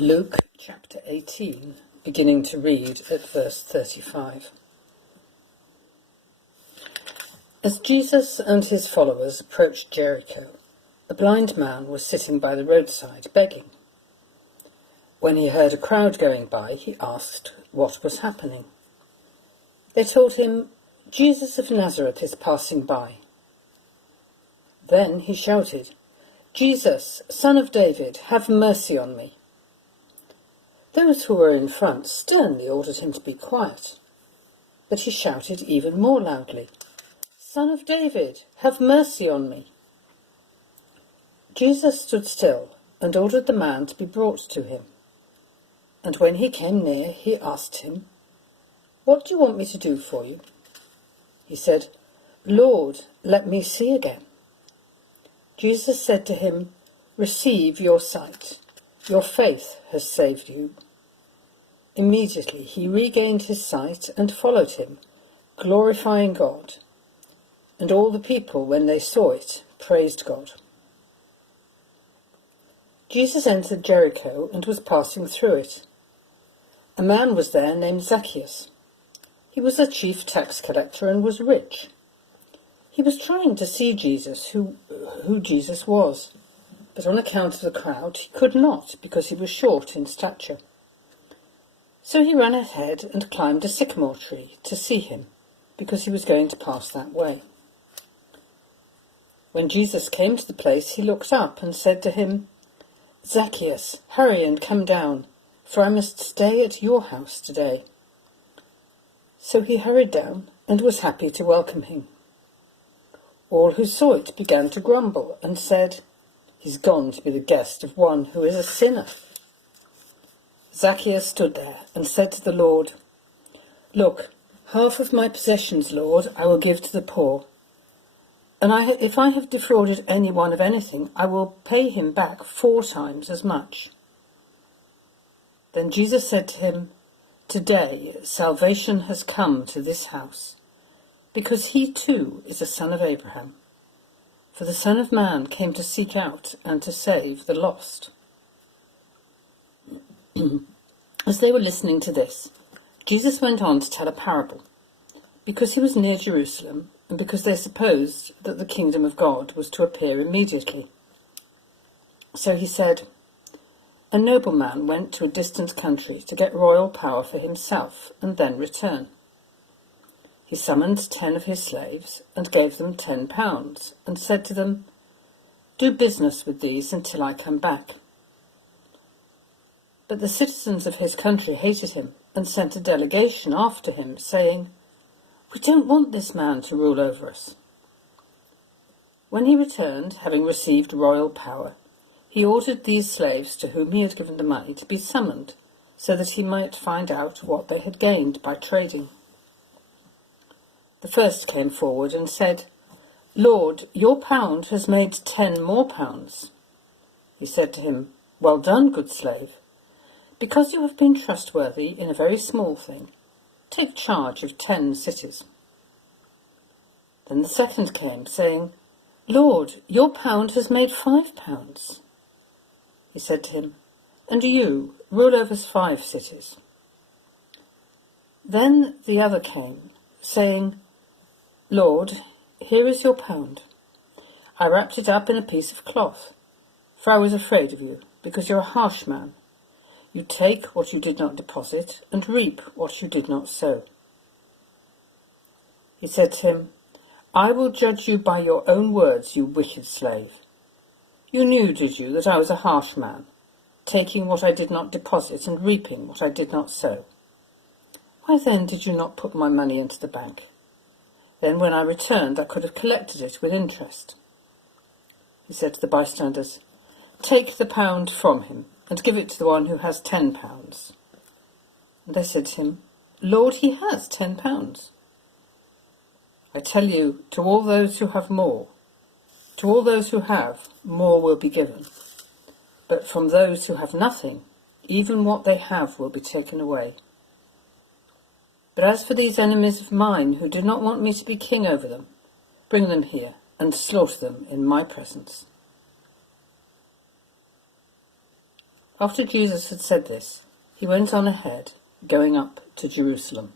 Luke chapter 18, beginning to read at verse 35. As Jesus and his followers approached Jericho, a blind man was sitting by the roadside begging. When he heard a crowd going by, he asked what was happening. They told him, "Jesus of Nazareth is passing by." Then he shouted, "Jesus, Son of David, have mercy on me." Those who were in front sternly ordered him to be quiet, but he shouted even more loudly, "Son of David, have mercy on me." Jesus stood still and ordered the man to be brought to him. And when he came near, he asked him, "What do you want me to do for you?" He said, "Lord, let me see again." Jesus said to him, "Receive your sight. Your faith has saved you." Immediately he regained his sight and followed him, glorifying God. And all the people, when they saw it, praised God. Jesus entered Jericho and was passing through it. A man was there named Zacchaeus. He was a chief tax collector and was rich. He was trying to see Jesus, who Jesus was, but on account of the crowd he could not, because he was short in stature. So he ran ahead and climbed a sycamore tree to see him, because he was going to pass that way. When Jesus came to the place, he looked up and said to him, "Zacchaeus, hurry and come down, for I must stay at your house today." So he hurried down and was happy to welcome him. All who saw it began to grumble and said, "He's gone to be the guest of one who is a sinner." Zacchaeus stood there and said to the Lord, "Look, half of my possessions, Lord, I will give to the poor. And if I have defrauded anyone of anything, I will pay him back 4 times as much." Then Jesus said to him, "Today salvation has come to this house, because he too is a son of Abraham. For the Son of Man came to seek out and to save the lost." As they were listening to this, Jesus went on to tell a parable, because he was near Jerusalem and because they supposed that the kingdom of God was to appear immediately. So he said, "A nobleman went to a distant country to get royal power for himself and then return. He summoned 10 of his slaves and gave them £10 and said to them, 'Do business with these until I come back.' But the citizens of his country hated him and sent a delegation after him, saying, 'We don't want this man to rule over us.' When he returned, having received royal power, he ordered these slaves to whom he had given the money to be summoned, so that he might find out what they had gained by trading. The first came forward and said, 'Lord, your pound has made 10 more pounds.' He said to him, 'Well done, good slave. Because you have been trustworthy in a very small thing, take charge of 10 cities.' Then the second came, saying, 'Lord, your pound has made 5 pounds.' He said to him, 'And you, rule over 5 cities.' Then the other came, saying, 'Lord, here is your pound. I wrapped it up in a piece of cloth, for I was afraid of you, because you're a harsh man. You take what you did not deposit and reap what you did not sow.' He said to him, 'I will judge you by your own words, you wicked slave. You knew, did you, that I was a harsh man, taking what I did not deposit and reaping what I did not sow? Why then did you not put my money into the bank? Then when I returned, I could have collected it with interest.' He said to the bystanders, 'Take the pound from him and give it to the one who has 10 pounds. And they said to him, 'Lord, he has 10 pounds. I tell you, to all those who have, more will be given. But from those who have nothing, even what they have will be taken away. But as for these enemies of mine who do not want me to be king over them, bring them here and slaughter them in my presence.'" After Jesus had said this, he went on ahead, going up to Jerusalem.